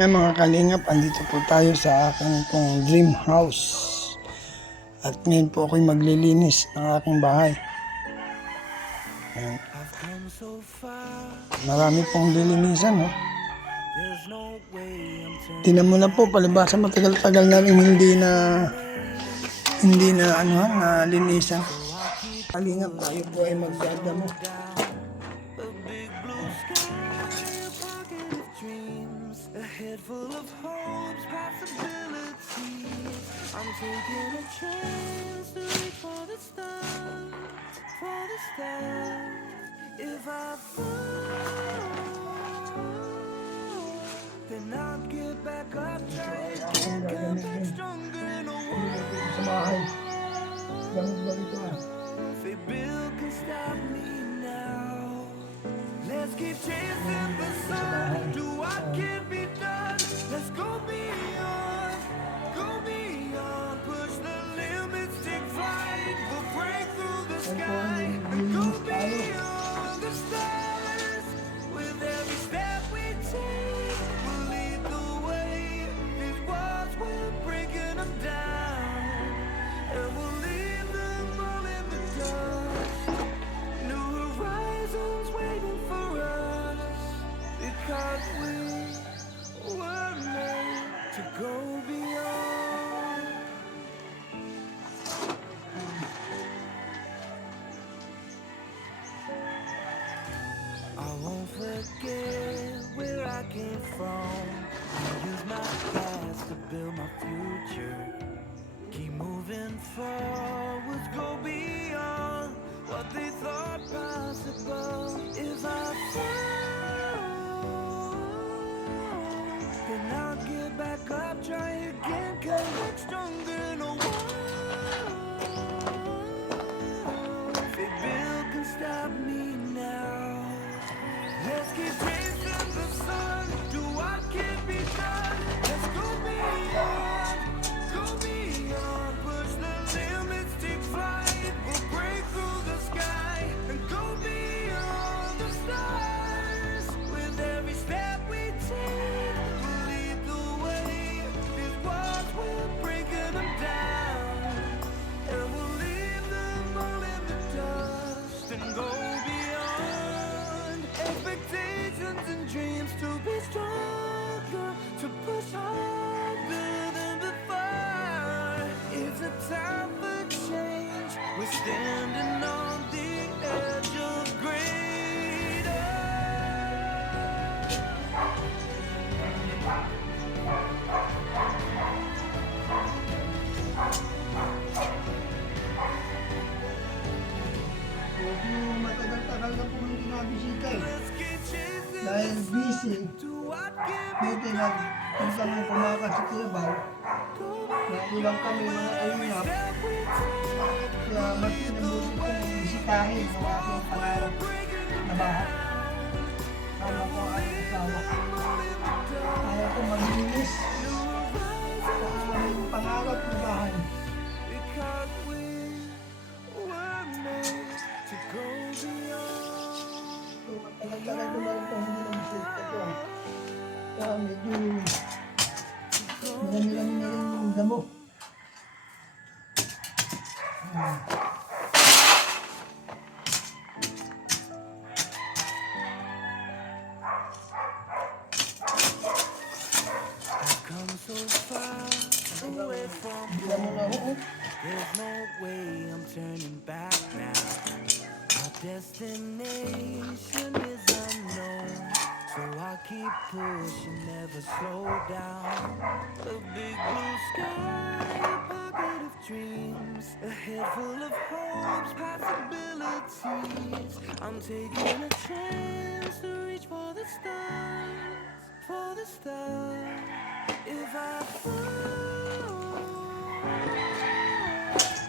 Ayan mga kalingap, andito po tayo sa aking pong dream house. At ngayon po ako'y maglilinis ng aking bahay. Ayan. Marami pong lilinisan, no? Tinan mo na po, palibasa matagal-tagal na rin hindi na linisan. Kalingap, tayo po ay magdadamo. A head full of hopes, possibilities. I'm taking a chance to reach for the stars, for the stars. If I fall, then I'll get back up, try again, come back stronger in a Sa bahay. Gamit-gamit ito If Bill can stop me now, let's keep chasing the sun. Do what can be done. Let's go beyond, push the limits, take flight. We'll break through the sky and go beyond the stars. With every step we take, we'll lead the way. These walls, we're breaking them down, and we'll leave them all in the dust. New horizons waiting for us, because we were made to go beyond. I won't forget where I came from. I use my past to build my future. Keep moving forwards, go beyond what they thought possible. If I fall, then I'll get back up, try again, come back stronger in a war. If Bill can stop me now, let's keep chasing the sun, do what can be done. Let's go beyond, push the limits, take flight. We'll break through the sky and go beyond the stars. With every step we take, we'll lead the way. These walls, we're breaking them down, and we'll leave them all in the dust and go beyond expectations and dreams, to be stronger, to push harder than before. It's a time for change. We're standing on the edge of greater. Matagal-tagal na po hindi nabisita eh. Let's keep chasing Dahil busy, to what can be buti na kung saan mo pumakas sa Kilabaw, nailang kami mga kalingap, step we take. kaya mas pinabuti kong bisitahin ang aking pangarap na bahay. Tama ko ang aking asawa. Kaya ko maglinis sa aming pangarap na bahay. Because we were made to go beyond. So, matagal-tagal ko na rin po hindi nabisita ito ah. Kaya medyo marami-rami na rin yung damo. I've come so far away from Bila mo na ako. There's no way I'm turning back now. Our destination is unknown, so I keep pushing, never slow down. A big blue sky, a pocket of dreams, a head full of hopes, possibilities. I'm taking a chance to reach for the stars, for the stars. If I fall,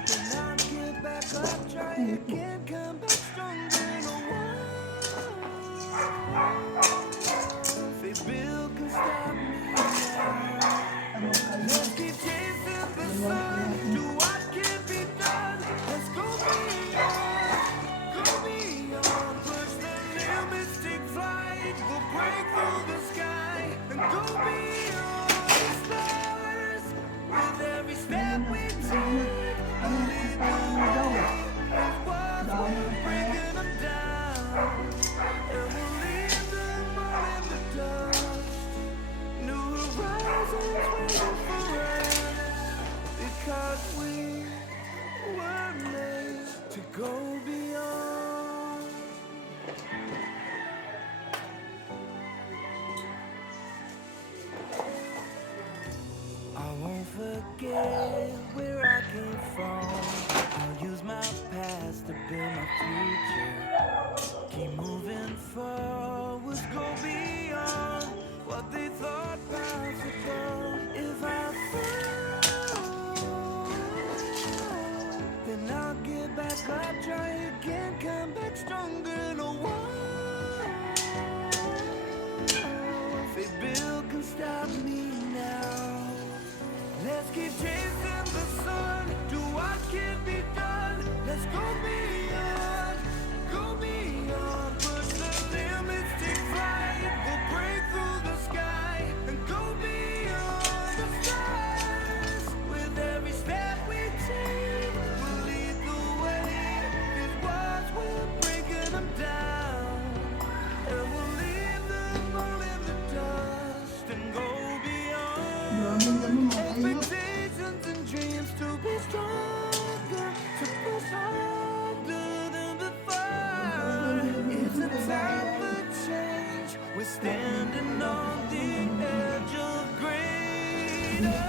then I'll get back up, try again, come back stronger in a war. If Bill can stop me now, let's keep chasing the sun, do what can be done. Let's go beyond, push the limits, take flight. We'll break through the sky and go beyond. because we were made to go beyond. I won't forget where I came from. I'll use my past to build my future. Keep moving forward, go beyond what they thought possible. If I fall, then I'll get back up, try again, come back stronger. No one, fate Bill can stop me now. Let's keep chasing the sun, do what can be done. Let's go beyond, push the limits, take flight. We'll break through the sky and go beyond the stars. With every step we take, we'll lead the way. These walls, we're breaking them down, and we'll leave them all in the dust and go beyond. Grabe naman mga kayo. Expectations and dreams to be stronger, to push harder than before. It's a time for change. We're standing on the edge of greater.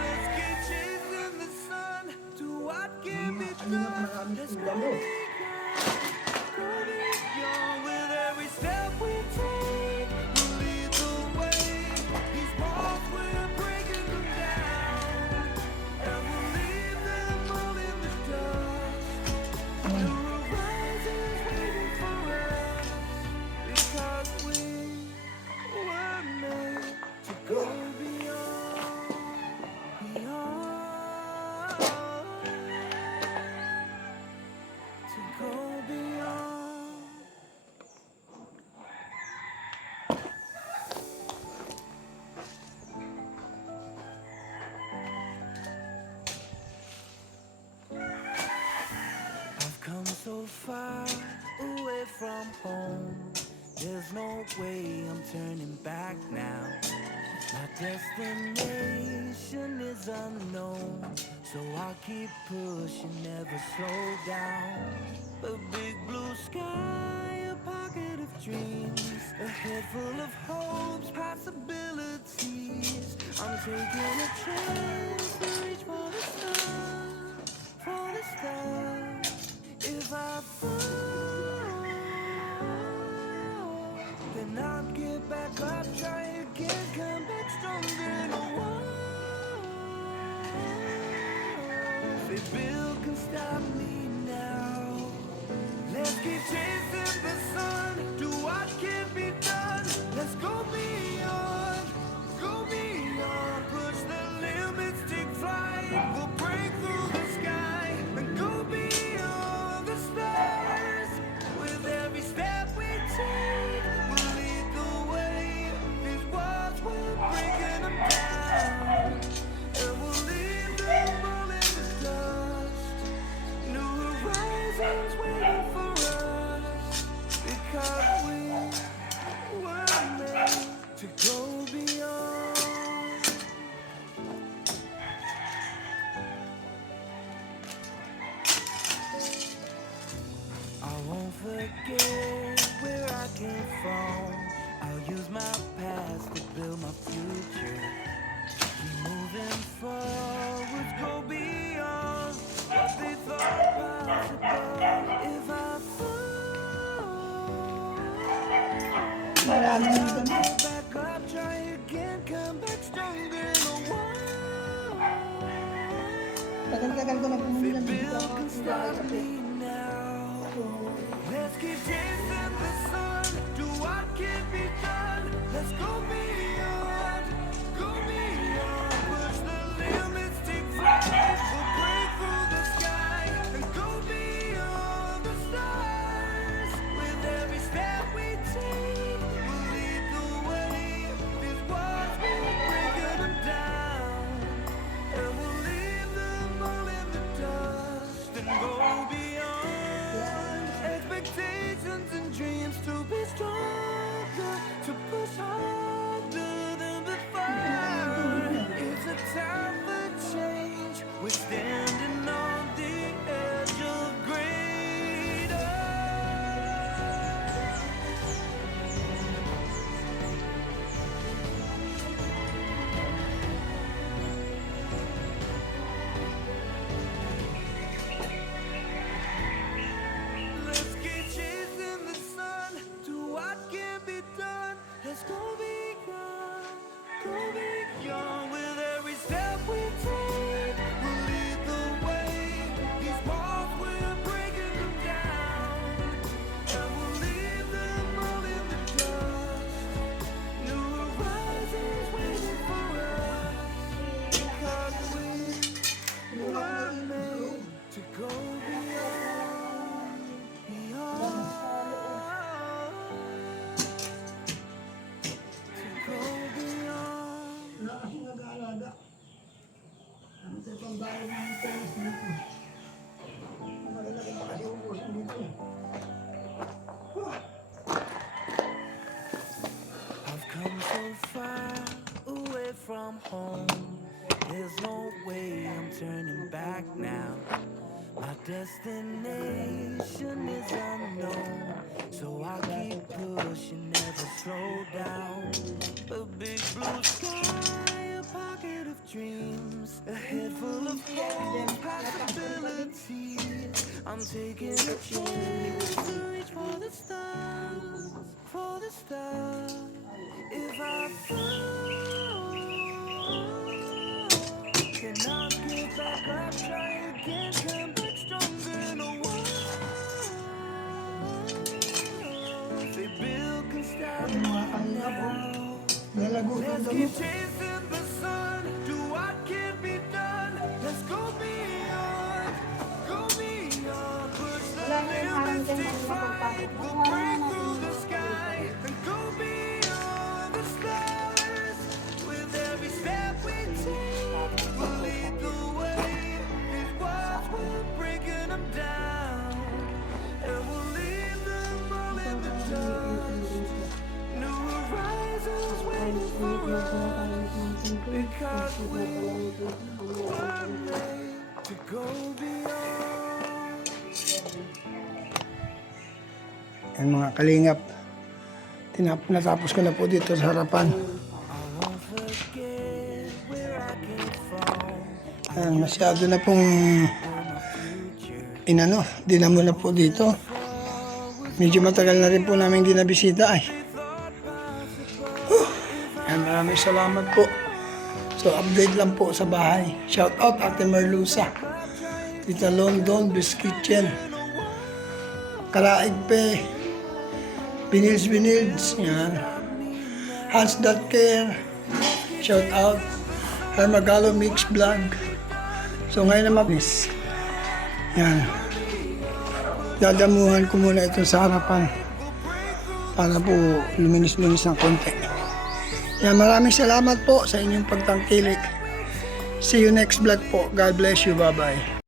Let's keep chasing the sun, do what can be done. Let's go beyond with every step we take. We'll lead the way. These walls, we're breaking them down, and we'll leave them all in the dust. New horizons waiting for us, because we were made to go beyond, to go beyond. I've come so far away from home. There's no way I'm turning back now. My destination is unknown, so I'll keep pushing, never slow down. A big blue sky, a pocket of dreams, a head full of hopes, possibilities. I'm taking a chance to reach for the stars, for the stars. If I fall, then I'll get back up, try again, come back stronger. No one, fate Bill can stop me now. Let's keep chasing the sun, do what can be done. Let's go beyond, push the limits, take flight. We'll break through the sky and go beyond the stars. With every step we take, we'll lead the way. These walls, we're breaking them down, and we'll leave them all in the dust. New horizons waiting for us, because we were made to go beyond. I won't forget where I came from. I'll use my past to build my future. Keep moving forward, go beyond what they thought possible. If I fall, Marami na I'll kami. get back up, try again, come back stronger. No one, Tagal-tagal ko na pumulan dito Bill ako can sa stop kasi. me now. So, Let's keep chasing the sun, do what can be done. Let's go beyond, push the limits, take flight. We'll break through the sky and go beyond the stars. With every step we take, we'll lead the way. These walls, we're breaking them down, and we'll leave them all in the to go beyond, beyond, to go beyond. Wala kasing nag-aalaga. Ano ito pang bayan ng tennis dito? Maganda kung baka siubusin dito eh. I've come so far away from home. There's no way I'm turning back now. My destination is unknown, so I keep pushing, never slow down. A big blue sky, a pocket of dreams, a head full of hope, possibilities. I'm taking a chance to reach for the stars, for the stars. If I fall, cannot get back up, try again, come back stronger. No one, they build can stop Yung mga kanina po, now. nalago sa Let's damo. keep chasing the sun, do what can be done. Let's go beyond, push the limits, take flight. We'll break through the sky and go beyond the stars. With every step we take, we'll lead the way. These walls we're breaking them down, and we'll leave them all in the dust. New horizons waiting for us, because we were made to go beyond. Yan mga kalingap. Natapos ko na po dito sa harapan. I won't forget where I came from. Yan, masyado na pong dinamo na po dito. Medyo matagal na rin po namin di nabisita ay. Yan, maraming salamat po. So update lang po sa bahay. Shout out Ate Merlusa, Tita London, Best Kitchen, Kalaig Pe, Binils, yan. Hans.care, shout out. Hermagalo Mix Vlog. So ngayon naman, yan. Dadamuhan ko muna ito sa harapan para po luminis-lumis ng konti. Yan, maraming salamat po sa inyong pagtangkilik. See you next vlog po. God bless you. Bye-bye.